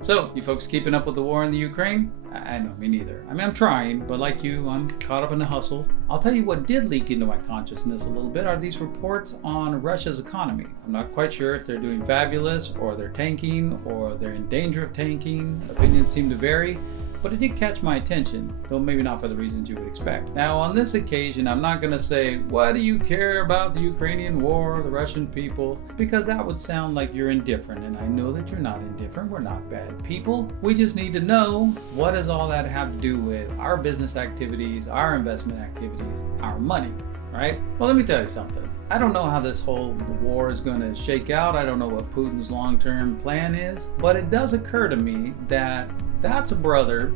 So, you folks keeping up with the war in the Ukraine? I know, me neither. I mean, I'm trying, but like you, I'm caught up in the hustle. I'll tell you what did leak into my consciousness a little bit are these reports on Russia's economy. I'm not quite sure if they're doing fabulous, or they're tanking, or they're in danger of tanking. Opinions seem to vary. But it did catch my attention, though maybe not for the reasons you would expect. Now, on this occasion, I'm not going to say, what do you care about the Ukrainian war, the Russian people? Because that would sound like you're indifferent, and I know that you're not indifferent. We're not bad people. We just need to know, what does all that have to do with our business activities, our investment activities, our money, right? Well, let me tell you something. I don't know how this whole war is going to shake out. I don't know what Putin's long-term plan is, but it does occur to me that that's a brother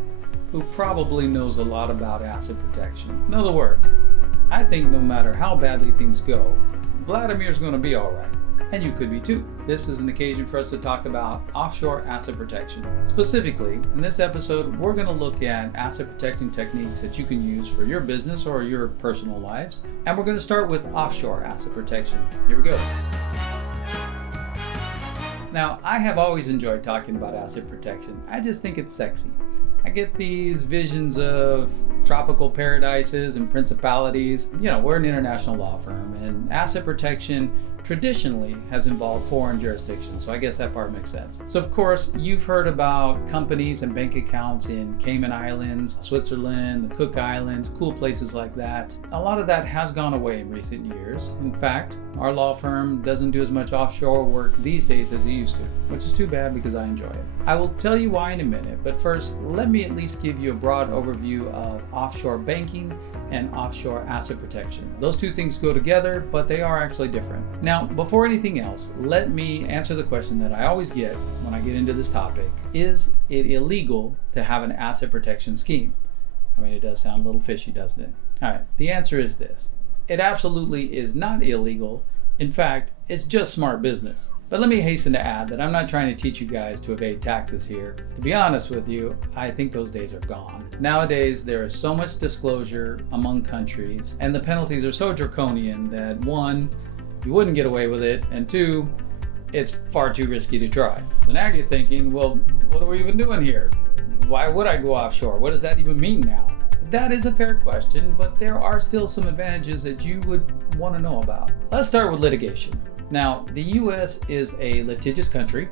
who probably knows a lot about asset protection. In other words, I think no matter how badly things go, Vladimir's going to be all right. And you could be too. This is an occasion for us to talk about offshore asset protection. Specifically, in this episode, we're going to look at asset protecting techniques that you can use for your business or your personal lives. And we're going to start with offshore asset protection. Here we go. Now, I have always enjoyed talking about asset protection. I just think it's sexy. I get these visions of tropical paradises and principalities. You know, we're an international law firm, and asset protection traditionally has involved foreign jurisdictions, so I guess that part makes sense. So of course, you've heard about companies and bank accounts in Cayman Islands, Switzerland, the Cook Islands, cool places like that. A lot of that has gone away in recent years. In fact, our law firm doesn't do as much offshore work these days as it used to, which is too bad because I enjoy it. I will tell you why in a minute, but first, let me at least give you a broad overview of offshore banking and offshore asset protection. Those two things go together, but they are actually different. Now, before anything else, let me answer the question that I always get when I get into this topic. Is it illegal to have an asset protection scheme? I mean, it does sound a little fishy, doesn't it? All right, the answer is this. It absolutely is not illegal. In fact, it's just smart business. But let me hasten to add that I'm not trying to teach you guys to evade taxes here. To be honest with you, I think those days are gone. Nowadays, there is so much disclosure among countries, and the penalties are so draconian that one, you wouldn't get away with it, and two, it's far too risky to try. So now you're thinking, well, what are we even doing here? Why would I go offshore? What does that even mean now? That is a fair question, but there are still some advantages that you would want to know about. Let's start with litigation. Now, the US is a litigious country,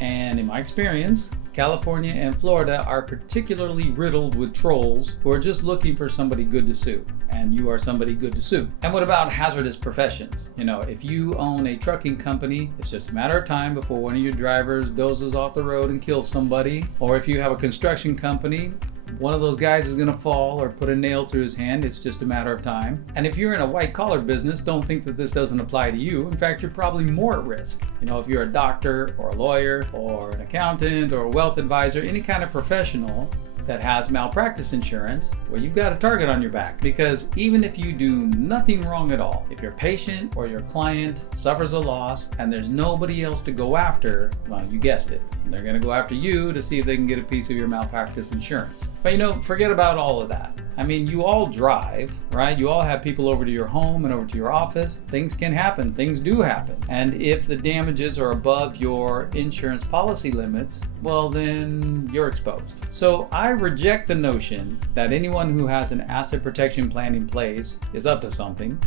and in my experience, California and Florida are particularly riddled with trolls who are just looking for somebody good to sue, and you are somebody good to sue. And what about hazardous professions? You know, if you own a trucking company, it's just a matter of time before one of your drivers dozes off the road and kills somebody. Or if you have a construction company, one of those guys is going to fall or put a nail through his hand. It's just a matter of time. And if you're in a white-collar business, don't think that this doesn't apply to you. In fact, you're probably more at risk. You know, if you're a doctor or a lawyer or an accountant or a wealth advisor, any kind of professional that has malpractice insurance, well, you've got a target on your back. Because even if you do nothing wrong at all, if your patient or your client suffers a loss and there's nobody else to go after, well, you guessed it. They're going to go after you to see if they can get a piece of your malpractice insurance. But you know, forget about all of that. I mean, you all drive, right? You all have people over to your home and over to your office. Things can happen. Things do happen. And if the damages are above your insurance policy limits, well, then you're exposed. So I reject the notion that anyone who has an asset protection plan in place is up to something.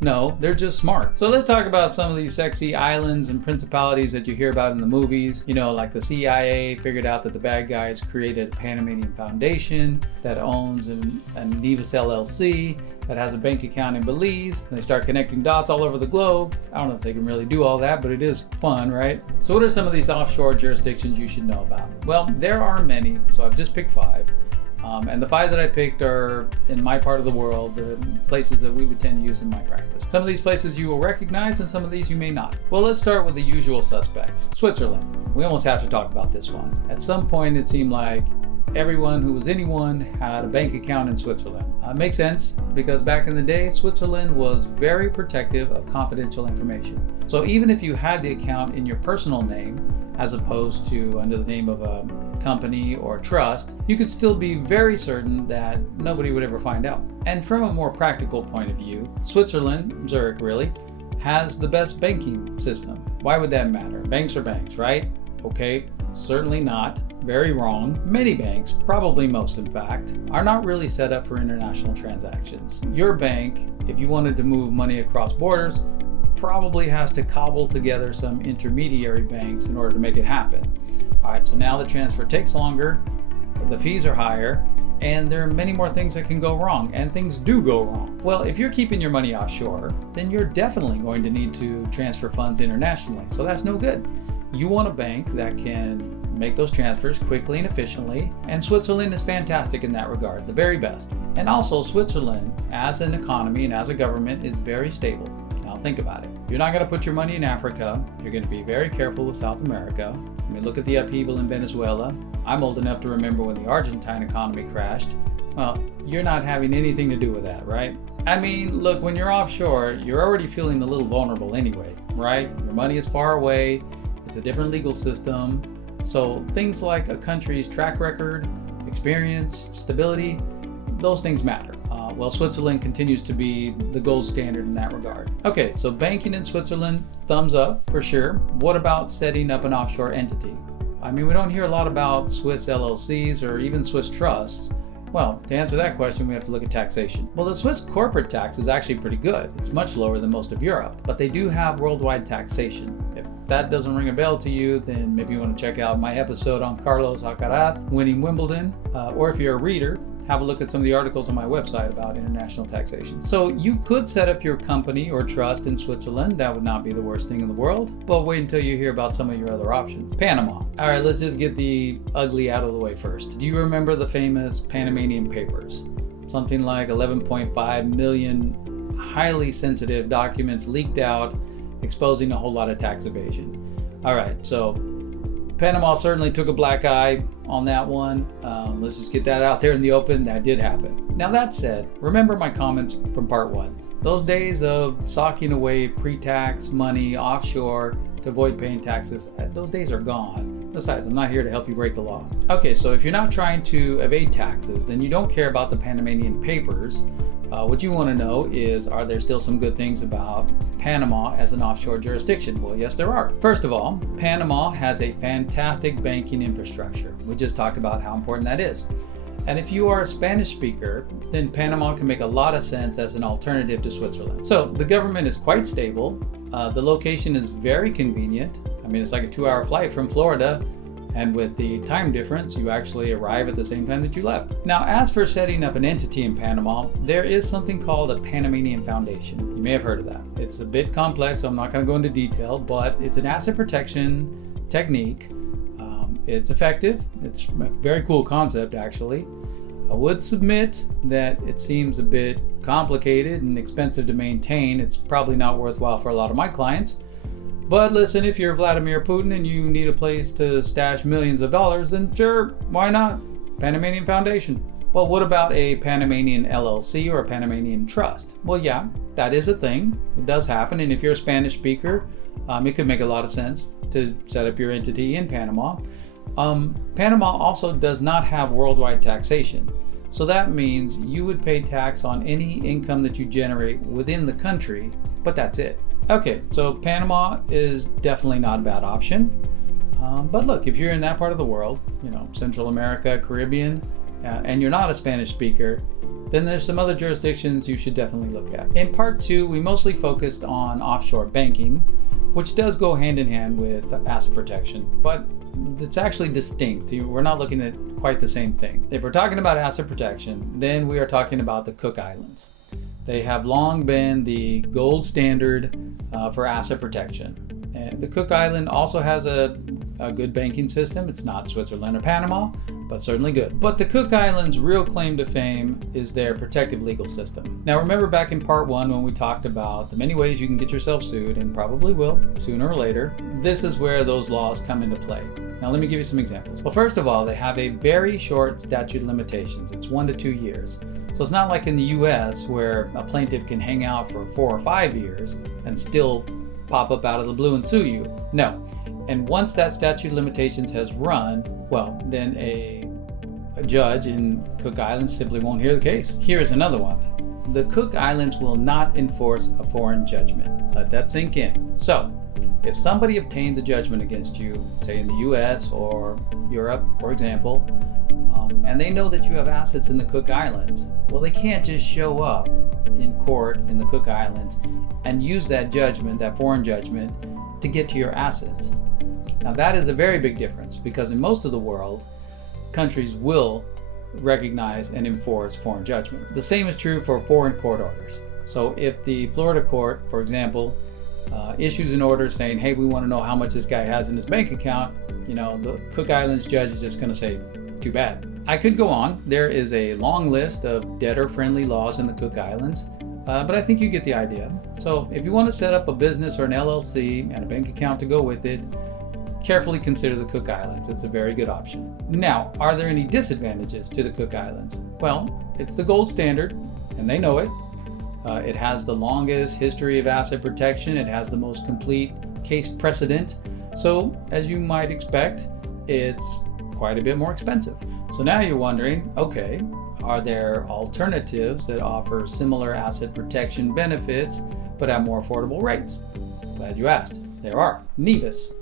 No, they're just smart. So let's talk about some of these sexy islands and principalities that you hear about in the movies. You know, like the CIA figured out that the bad guys created a Panamanian foundation that owns a Nevis LLC that has a bank account in Belize, and they start connecting dots all over the globe. I don't know if they can really do all that, but it is fun, right? So what are some of these offshore jurisdictions you should know about? Well, there are many, so I've just picked 5. And the 5 that I picked are in my part of the world, the places that we would tend to use in my practice. Some of these places you will recognize and some of these you may not. Well, let's start with the usual suspects. Switzerland. We almost have to talk about this one. At some point it seemed like everyone who was anyone had a bank account in Switzerland. Makes sense, because back in the day, Switzerland was very protective of confidential information. So even if you had the account in your personal name, as opposed to under the name of a company or trust, you could still be very certain that nobody would ever find out. And from a more practical point of view, Switzerland, Zurich really, has the best banking system. Why would that matter? Banks are banks, right? Okay, Certainly not. Very wrong. Many banks, probably most in fact, are not really set up for international transactions. Your bank, if you wanted to move money across borders, probably has to cobble together some intermediary banks in order to make it happen. All right, so now the transfer takes longer, the fees are higher, and there are many more things that can go wrong, and things do go wrong. Well, if you're keeping your money offshore, then you're definitely going to need to transfer funds internationally, so that's no good. You want a bank that can make those transfers quickly and efficiently, and Switzerland is fantastic in that regard, the very best. And also, Switzerland, as an economy and as a government, is very stable. Now think about it. You're not going to put your money in Africa. You're going to be very careful with South America. I mean, look at the upheaval in Venezuela. I'm old enough to remember when the Argentine economy crashed. Well, you're not having anything to do with that, right? I mean, look, when you're offshore, you're already feeling a little vulnerable anyway, right? Your money is far away. It's a different legal system. So things like a country's track record, experience, stability, those things matter. Well, Switzerland continues to be the gold standard in that regard. Okay, so banking in Switzerland, thumbs up for sure. What about setting up an offshore entity? I mean, we don't hear a lot about Swiss LLCs or even Swiss trusts. Well, to answer that question, we have to look at taxation. Well, the Swiss corporate tax is actually pretty good. It's much lower than most of Europe, but they do have worldwide taxation. If that doesn't ring a bell to you, then maybe you want to check out my episode on Carlos Alcaraz winning Wimbledon, or if you're a reader, have a look at some of the articles on my website about international taxation. So you could set up your company or trust in Switzerland. That would not be the worst thing in the world, but wait until you hear about some of your other options. Panama. All right, let's just get the ugly out of the way first. Do you remember the famous Panamanian papers? Something like 11.5 million highly sensitive documents leaked out, exposing a whole lot of tax evasion. All right, so Panama certainly took a black eye on that one. Let's just get that out there in the open. That did happen. Now that said, remember my comments from part one. Those days of socking away pre-tax money offshore to avoid paying taxes, those days are gone. Besides, I'm not here to help you break the law. Okay, so if you're not trying to evade taxes, then you don't care about the Panamanian papers. What you want to know is, are there still some good things about Panama as an offshore jurisdiction? Well, yes, there are. First of all, Panama has a fantastic banking infrastructure. We just talked about how important that is. And if you are a Spanish speaker, then Panama can make a lot of sense as an alternative to Switzerland. So the government is quite stable. The location is very convenient. I mean, it's like a 2-hour flight from Florida. And with the time difference, you actually arrive at the same time that you left. Now, as for setting up an entity in Panama, there is something called a Panamanian Foundation. You may have heard of that. It's a bit complex, so I'm not going to go into detail, but it's an asset protection technique. It's effective. It's a very cool concept, actually. I would submit that it seems a bit complicated and expensive to maintain. It's probably not worthwhile for a lot of my clients. But listen, if you're Vladimir Putin and you need a place to stash millions of dollars, then sure, why not? Panamanian Foundation. Well, what about a Panamanian LLC or a Panamanian trust? Well, yeah, that is a thing. It does happen. And if you're a Spanish speaker, it could make a lot of sense to set up your entity in Panama. Panama also does not have worldwide taxation. So that means you would pay tax on any income that you generate within the country, but that's it. Okay, so Panama is definitely not a bad option. But look, if you're in that part of the world, Central America, Caribbean, and you're not a Spanish speaker, then there's some other jurisdictions you should definitely look at. In part two, we mostly focused on offshore banking, which does go hand in hand with asset protection, but it's actually distinct. We're not looking at quite the same thing. If we're talking about asset protection, then we are talking about the Cook Islands. They have long been the gold standard for asset protection. And the Cook Island also has a good banking system. It's not Switzerland or Panama, but certainly good. But the Cook Islands' real claim to fame is their protective legal system. Now remember back in part one when we talked about the many ways you can get yourself sued, and probably will sooner or later, this is where those laws come into play. Now let me give you some examples. Well, first of all, they have a very short statute of limitations. It's 1 to 2 years. So it's not like in the US where a plaintiff can hang out for 4 or 5 years and still pop up out of the blue and sue you. No. And once that statute of limitations has run, well, then a judge in Cook Islands simply won't hear the case. Here's another one. The Cook Islands will not enforce a foreign judgment. Let that sink in. So, If somebody obtains a judgment against you, say in the US or Europe, for example, and they know that you have assets in the Cook Islands, well, they can't just show up in court in the Cook Islands and use that judgment, that foreign judgment, to get to your assets. Now, that is a very big difference because in most of the world, countries will recognize and enforce foreign judgments. The same is true for foreign court orders. So if the Florida court, for example, issues an order saying, hey, we want to know how much this guy has in his bank account, the Cook Islands judge is just going to say, too bad. I could go on. There is a long list of debtor-friendly laws in the Cook Islands, but I think you get the idea. So if you want to set up a business or an LLC and a bank account to go with it, carefully consider the Cook Islands. It's a very good option. Now, are there any disadvantages to the Cook Islands? Well, it's the gold standard, and they know it. It has the longest history of asset protection. It has the most complete case precedent. So, as you might expect, it's quite a bit more expensive. So now you're wondering, okay, are there alternatives that offer similar asset protection benefits but at more affordable rates? Glad you asked. There are. Nevis.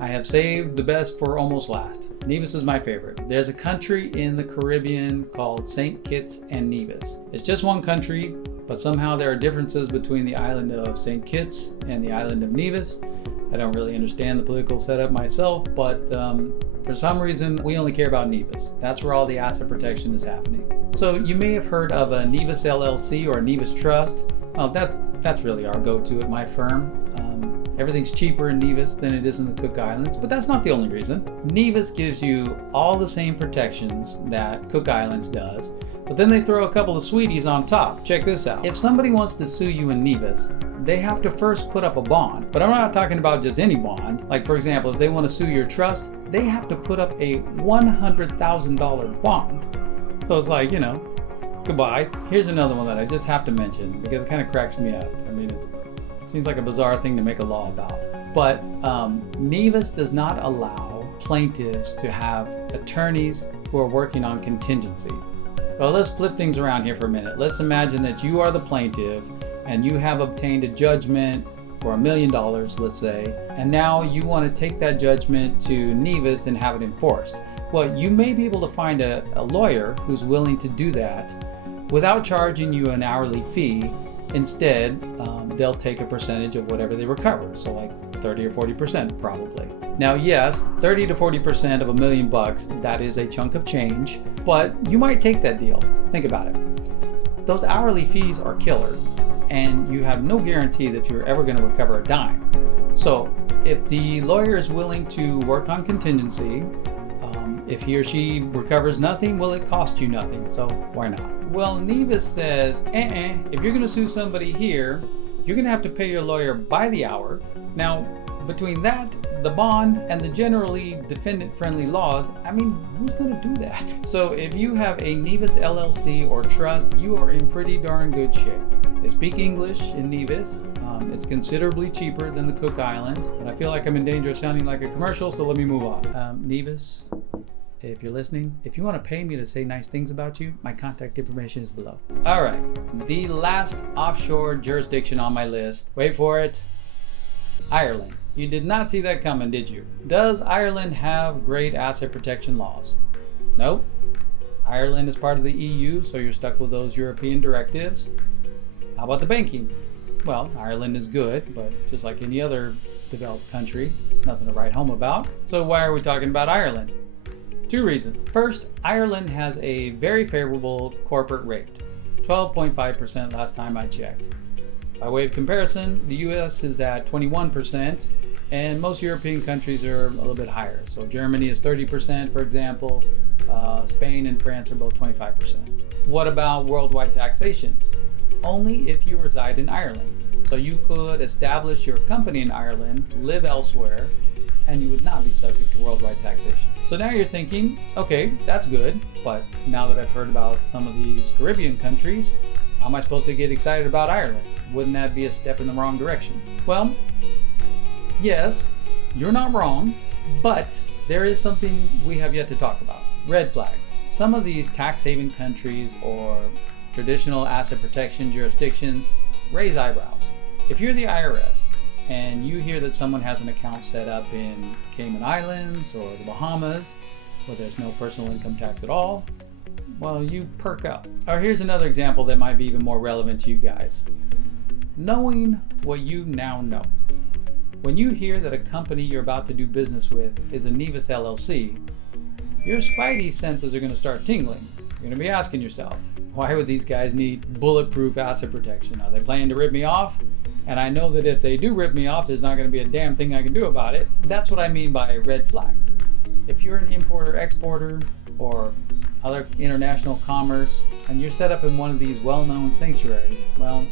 I have saved the best for almost last. Nevis is my favorite. There's a country in the Caribbean called St. Kitts and Nevis. It's just one country, but somehow there are differences between the island of St. Kitts and the island of Nevis. I don't really understand the political setup myself, but for some reason, we only care about Nevis. That's where all the asset protection is happening. So you may have heard of a Nevis LLC or a Nevis Trust. That's really our go-to at my firm. Everything's cheaper in Nevis than it is in the Cook Islands, but that's not the only reason. Nevis gives you all the same protections that Cook Islands does, but then they throw a couple of sweeties on top. Check this out. If somebody wants to sue you in Nevis, they have to first put up a bond. But I'm not talking about just any bond. Like, for example, if they want to sue your trust, they have to put up a $100,000 bond. So it's like, goodbye. Here's another one that I just have to mention because it kind of cracks me up. I mean, it seems like a bizarre thing to make a law about. But Nevis does not allow plaintiffs to have attorneys who are working on contingency. Well, let's flip things around here for a minute. Let's imagine that you are the plaintiff and you have obtained a judgment for $1 million, let's say, and now you want to take that judgment to Nevis and have it enforced. Well, you may be able to find a lawyer who's willing to do that without charging you an hourly fee. Instead, they'll take a percentage of whatever they recover, so like 30 or 40% probably. Now, yes, 30 to 40% of $1 million, that is a chunk of change, but you might take that deal. Think about it. Those hourly fees are killer, and you have no guarantee that you're ever going to recover a dime. So if the lawyer is willing to work on contingency, if he or she recovers nothing, well, it costs you nothing, so why not? Well, Nevis says, if you're going to sue somebody here, you're going to have to pay your lawyer by the hour. Now, between that, the bond, and the generally defendant-friendly laws, I mean, who's going to do that? So if you have a Nevis LLC or trust, you are in pretty darn good shape. They speak English in Nevis. It's considerably cheaper than the Cook Islands, but I feel like I'm in danger of sounding like a commercial, so let me move on. Nevis, if you're listening, if you want to pay me to say nice things about you, my contact information is below. All right, the last offshore jurisdiction on my list, wait for it, Ireland. You did not see that coming, did you? Does Ireland have great asset protection laws? Nope. Ireland is part of the EU, so you're stuck with those European directives. How about the banking? Well, Ireland is good, but just like any other developed country, it's nothing to write home about. So why are we talking about Ireland? Two reasons. First, Ireland has a very favorable corporate rate, 12.5% last time I checked. By way of comparison, the US is at 21%, and most European countries are a little bit higher. So Germany is 30%, for example. Spain and France are both 25%. What about worldwide taxation? Only if you reside in Ireland. So you could establish your company in Ireland, live elsewhere, and you would not be subject to worldwide taxation. So now you're thinking, okay, that's good, but now that I've heard about some of these Caribbean countries, how am I supposed to get excited about Ireland? Wouldn't that be a step in the wrong direction? Well, yes, you're not wrong, but there is something we have yet to talk about. Red flags. Some of these tax haven countries or traditional asset protection jurisdictions raise eyebrows. If you're the IRS and you hear that someone has an account set up in Cayman Islands or the Bahamas where there's no personal income tax at all, well, you perk up. Or here's another example that might be even more relevant to you guys. Knowing what you now know. When you hear that a company you're about to do business with is a Nevis LLC, your spidey senses are going to start tingling. You're going to be asking yourself, why would these guys need bulletproof asset protection? Are they planning to rip me off? And I know that if they do rip me off, there's not going to be a damn thing I can do about it. That's what I mean by red flags. If you're an importer, exporter, or other international commerce, and you're set up in one of these well-known sanctuaries, well,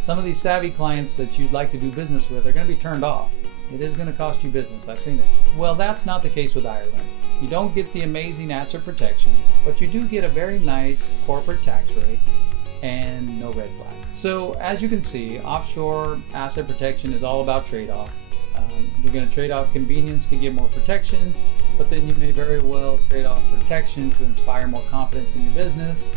some of these savvy clients that you'd like to do business with are going to be turned off. It is going to cost you business. I've seen it. Well, that's not the case with Ireland. You don't get the amazing asset protection, but you do get a very nice corporate tax rate and no red flags. So as you can see, offshore asset protection is all about trade-off. You're going to trade off convenience to get more protection, but then you may very well trade off protection to inspire more confidence in your business.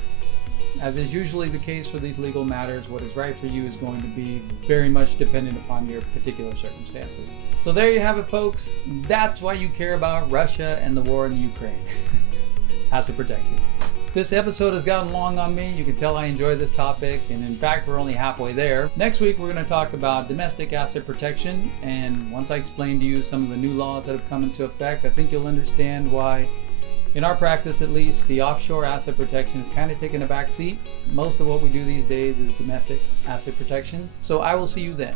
As is usually the case for these legal matters, what is right for you is going to be very much dependent upon your particular circumstances. So there you have it, folks. That's why you care about Russia and the war in Ukraine. Asset protection. This episode has gotten long on me. You can tell I enjoy this topic, and in fact, we're only halfway there. Next week, we're going to talk about domestic asset protection, and once I explain to you some of the new laws that have come into effect, I think you'll understand why, in our practice at least, the offshore asset protection is kind of taking a back seat. Most of what we do these days is domestic asset protection. So I will see you then.